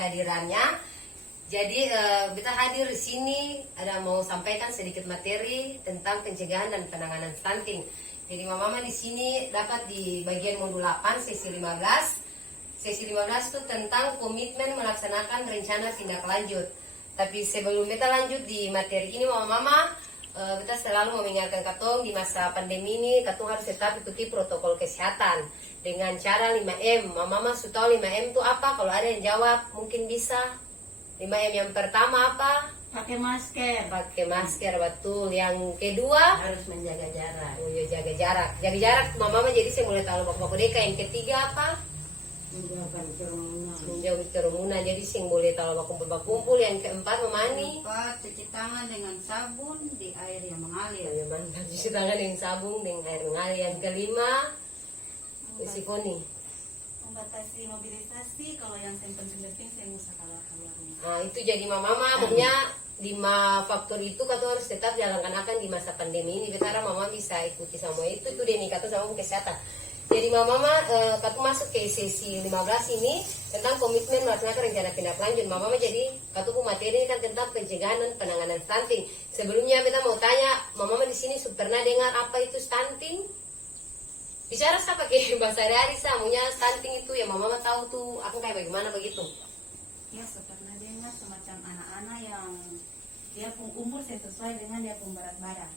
kehadirannya. Jadi kita hadir di sini ada mau sampaikan sedikit materi tentang pencegahan dan penanganan stunting. Jadi mama di sini dapat di bagian modul 8 sesi 15. Sesi 15 itu tentang komitmen melaksanakan rencana tindak lanjut. Tapi sebelum kita lanjut di materi ini mama, kita selalu mengingatkan katong di masa pandemi ini katong harus tetap ikuti protokol kesehatan dengan cara 5M. Mama sudah tahu 5M itu apa? Kalau ada yang jawab mungkin bisa. 5M yang pertama apa? Pakai masker. Pakai masker, betul. Yang kedua Harus menjaga jarak. oh iya, jaga jarak. Jaga jarak mama jadi saya mulai tahu baku deka. Yang ketiga apa? Menjauhkan kerumunan. Menjauhi kerumunan. Jadi sing boleh tahu bakumpul. Yang keempat memani. Empat, cuci tangan dengan sabun di air yang mengalir. Ya, mantap. Cuci tangan dengan sabun dengan air mengalir. Yang kelima risiko nih. Membatasi mobilisasi, kalau yang saya penting saya usah keluar rumah. Nah, itu jadi mama pokoknya 5 faktor itu kata harus tetap jalankan akan di masa pandemi ini. Betara mama bisa ikuti semua itu deh nih kata sama kesehatan. Jadi mama kata masuk ke sesi 15 ini tentang komitmen melaksanakan rencana tindak lanjut. Mama jadi kata materi kan tentang pencegahan dan penanganan stunting. Sebelumnya kita mau tanya, mama di sini pernah dengar apa itu stunting? Bicara saya pakai bahasa dari samunya stunting itu ya mama tahu tuh aku kayak bagaimana begitu. Ya, saya pernah dengar semacam anak-anak yang dia pun umur sesuai dengan dia pun berat badan.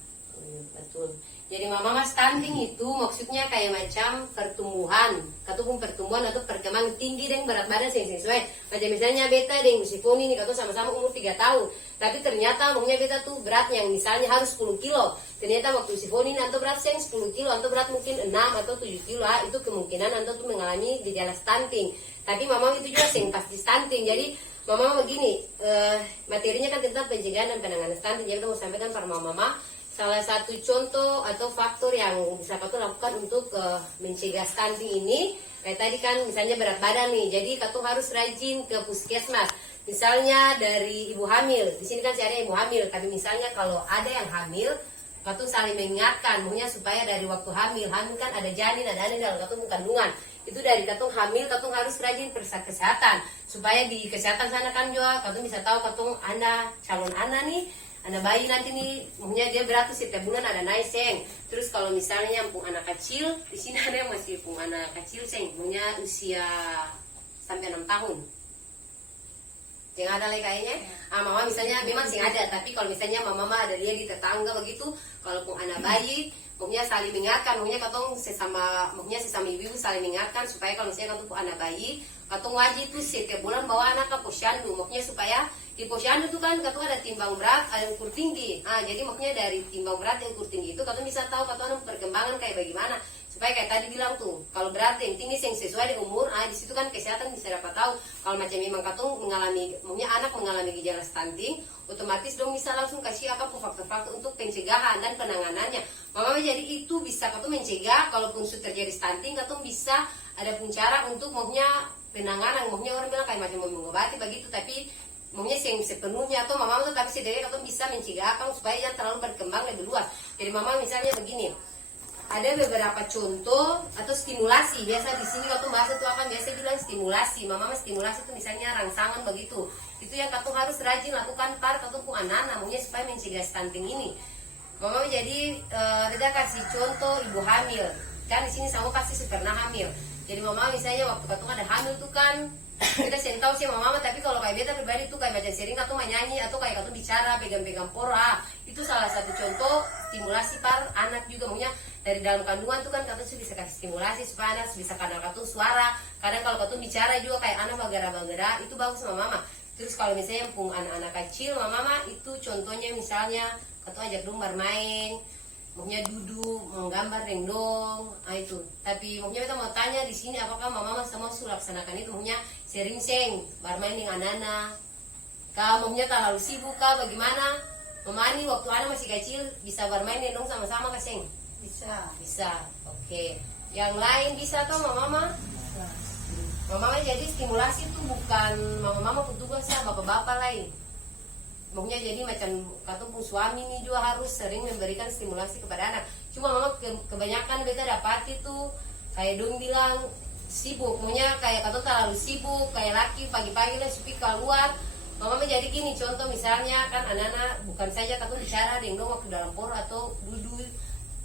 Betul. Jadi mama stunting itu maksudnya kayak macam pertumbuhan, ataupun pertumbuhan atau perkembangan tinggi dan berat badan sesuai. Macam misalnya beta dengan si Foni nih kata sama-sama umur 3 tahun, tapi ternyata maunya beta tuh berat yang misalnya harus 10 kilo. Ternyata waktu si Foni atau berat yang 10 kilo atau berat mungkin 6 atau 7 kilo, itu kemungkinan atau tuh mengalami gejala stunting. Tapi mama itu juga yang pasti stunting. Jadi mama begini, materinya kan tentang pencegahan dan penanganan stunting. Jadi kita mau sampaikan para mama salah satu contoh atau faktor yang bisa katu lakukan untuk mencegah stunting ini. Kayak tadi kan misalnya berat badan nih, jadi katu harus rajin ke puskesmas. Misalnya dari ibu hamil, di sini kan saya ada ibu hamil. Tapi misalnya kalau ada yang hamil, katu saling mengingatkan, maunya supaya dari waktu hamil kan ada janin, ada anak dalam katu kandungan. Itu dari katung hamil, katung harus rajin periksa kesehatan supaya di kesehatan sana kan juga katung bisa tahu katung anak calon anak nih, anak bayi nanti nih, maunya dia berat tuh setiap bulan ada naik seng. Terus kalau misalnya pung anak kecil, di sini ada yang masih pung anak kecil seng, maunya usia sampai 6 tahun. Yang ada lagi kayaknya, mama misalnya memang sih ada, tapi kalau misalnya mama ada dia di tetangga begitu, kalau pun anak bayi, maunya saling mengingatkan, maunya katong sesama ibu saling mengingatkan supaya kalau misalnya katong anak bayi, katong wajib tuh setiap bulan bawa anak ke posyandu, makanya supaya di posyandu tuh kan katong ada timbang berat, ada ukur tinggi. Jadi makanya dari timbang berat dan ukur tinggi itu katong bisa tahu katong perkembangan kayak bagaimana. Supaya kayak tadi bilang tuh, kalau berat yang tinggi yang sesuai dengan umur, di situ kan kesehatan bisa dapat tahu. Kalau macam memang katong mengalami, maunya anak mengalami gejala stunting, otomatis dong bisa langsung kasih apa faktor-faktor untuk pencegahan dan penanganannya. Mama jadi itu bisa katong mencegah, kalaupun sudah terjadi stunting, katong bisa ada pun cara untuk maunya penanganan. Maunya orang bilang kayak macam mau mengobati begitu, tapi maunya yang sepenuhnya atau mama tuh tapi setidaknya katong bisa mencegah kan supaya jangan terlalu berkembang lebih luas. Jadi mama misalnya begini. Ada beberapa contoh atau stimulasi. Biasa di sini waktu bahasa itu akan biasa bilang stimulasi. Mama stimulasi itu misalnya rangsangan begitu. Itu yang katu harus rajin lakukan par katu pun anak-anak maunya supaya mencegah stunting ini. Mama jadi kita kasih contoh ibu hamil. Kan di sini sama pasti pernah hamil. Jadi mama misalnya waktu katu ada hamil tuh kan kita tahu sih mama, tapi kalau kayak beta pribadi tuh kayak macam sering katu menyanyi atau kayak katu bicara pegang-pegang pora. Itu salah satu contoh stimulasi par anak juga maunya. Dari dalam kandungan tuh kan katu bisa kasih stimulasi supaya anak bisa kenal katu suara. Kadang kalau katu bicara juga kayak anak bagara-bagara, itu bagus sama mama. Terus kalau misalnya pung anak-anak kecil mama itu contohnya misalnya katu ajak dong bermain, maunya duduk menggambar dong, itu. Tapi maunya kita mau tanya di sini apakah mama semua sudah laksanakan itu, maunya sering bermain dengan anak-anak. Kalau maunya terlalu sibuk kah bagaimana? Mama ini waktu anak masih kecil bisa bermain dong sama-sama kah seng? Bisa. Oke. Yang lain bisa tuh mama? Bisa. Mama jadi stimulasi tuh bukan mama petugas ya, bapak-bapak lain. Maunya jadi macam katupun suami nih juga harus sering memberikan stimulasi kepada anak. Cuma mama kebanyakan beta dapat itu kayak dong bilang sibuk, maunya kayak katong terlalu sibuk, kayak laki pagi-pagi lah supi keluar. Mama jadi gini, contoh misalnya kan anak-anak bukan saja katong bicara dengan waktu dalam poro atau duduk,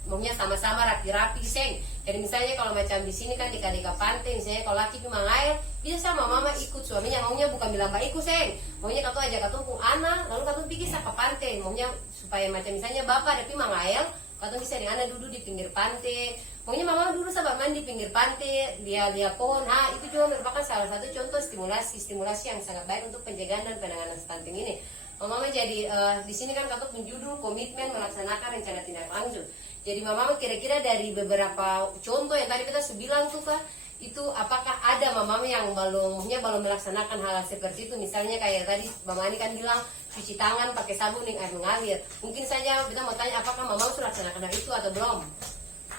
maunya sama-sama rapi-rapi seng. Jadi misalnya kalau macam di sini kan di Kadeka Pantai, misalnya kalau laki cuma ngair, bisa sama mama ikut suaminya, maunya bukan bilang mbak ikut seng, maunya katong ajak katong pun anak, lalu katong pergi ke pantai, maunya supaya macam misalnya bapak tapi mangael, katong bisa dengan anak duduk di pinggir pantai. Pokoknya mama dulu sahabat mandi pinggir pantai, dia pohon. Nah, itu juga merupakan salah satu contoh stimulasi yang sangat baik untuk pencegahan dan penanganan stunting ini. Mama jadi di sini kan kata penjudul komitmen melaksanakan rencana tindak lanjut. Jadi mama kira-kira dari beberapa contoh yang tadi kita sudah bilang tuh Kak, itu apakah ada mama yang belum melaksanakan hal seperti itu? Misalnya kayak tadi mama ini kan bilang cuci tangan pakai sabun yang air mengalir. Mungkin saja kita mau tanya apakah mama sudah laksanakan hal itu atau belum?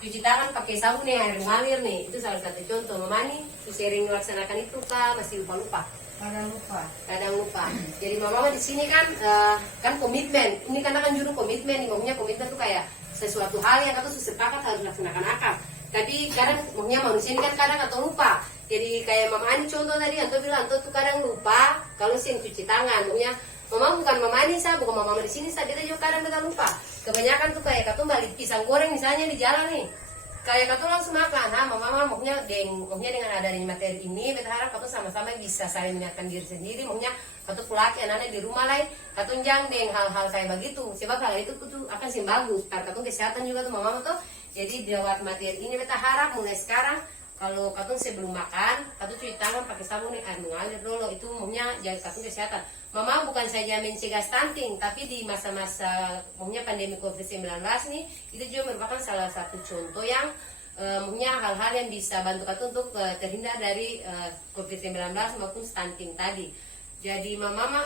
Cuci tangan pakai sabun yang air mengalir nih, itu salah satu contoh. Mama nih sering melaksanakan itu Kak, masih lupa. Kadang lupa. Jadi mama di sini kan kan komitmen. Ini karena kan juru komitmen, maksudnya komitmen tuh kayak sesuatu hal yang atau sepakat harus laksanakan akal. Tapi kadang maksudnya manusia ini kan kadang atau lupa. Jadi kayak mama ini contoh tadi, Anto bilang Anto tuh kadang lupa kalau sih cuci tangan. Maksudnya mama bukan mama ini bukan mama di sini kita juga kadang kita lupa. Kebanyakan tuh kayak katong balik pisang goreng misalnya di jalan nih, kayak katong langsung makan. Nah mama maksudnya dengan adanya materi ini kita harap katong sama-sama bisa saling mengingatkan diri sendiri. Maksudnya katong pulaki anak-anak di rumah lain katong jangan dengan hal-hal kayak begitu, sebab hal itu tuh akan sih bagus karena katong kesehatan juga tuh mama tuh. Jadi lewat materi ini kita harap mulai sekarang kalau katong sebelum makan katong cuci tangan pakai sabun yang air mengalir dulu, itu maksudnya jaga katong kesehatan. Mama bukan saja mencegah stunting, tapi di masa-masa maksudnya pandemi COVID-19 nih, itu juga merupakan salah satu contoh yang maksudnya hal-hal yang bisa bantu katong untuk terhindar dari COVID-19 maupun stunting tadi. Jadi mama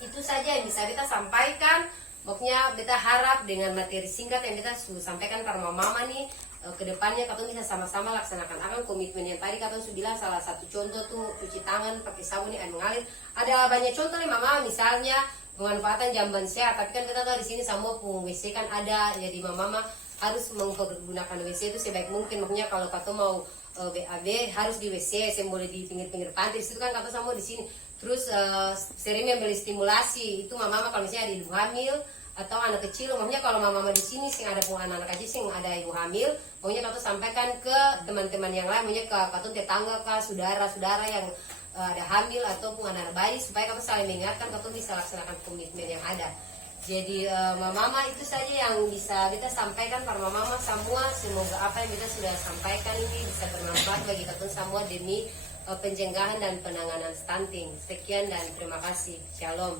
itu saja yang bisa kita sampaikan. Maksudnya kita harap dengan materi singkat yang kita sampaikan para mama nih, kedepannya katong bisa sama-sama laksanakan akan komitmen yang tadi katong sudah bilang. Salah satu contoh tuh cuci tangan pakai sabun yang air mengalir. Ada banyak contoh nih mama, misalnya pemanfaatan jamban sehat. Tapi kan kita tahu di sini semua pun WC kan ada, jadi mama harus menggunakan WC itu sebaik mungkin. Maksudnya kalau katong mau BAB harus di WC, saya boleh di pinggir-pinggir pantai. Itu kan katong semua di sini. Terus sering membeli stimulasi itu mama kalau misalnya ada ibu hamil atau anak kecil. Maksudnya kalau mama di sini sing ada pun anak kecil sing ada ibu hamil, pokoknya katong sampaikan ke teman-teman yang lain, maksudnya ke katong tetangga, ke saudara-saudara yang ada hamil ataupun anak bayi, supaya katong saling mengingatkan, katong bisa laksanakan komitmen yang ada. Jadi mama itu saja yang bisa kita sampaikan para mama semua. Semoga apa yang kita sudah sampaikan ini bisa bermanfaat bagi katong semua demi pencegahan dan penanganan stunting. Sekian dan terima kasih. Shalom.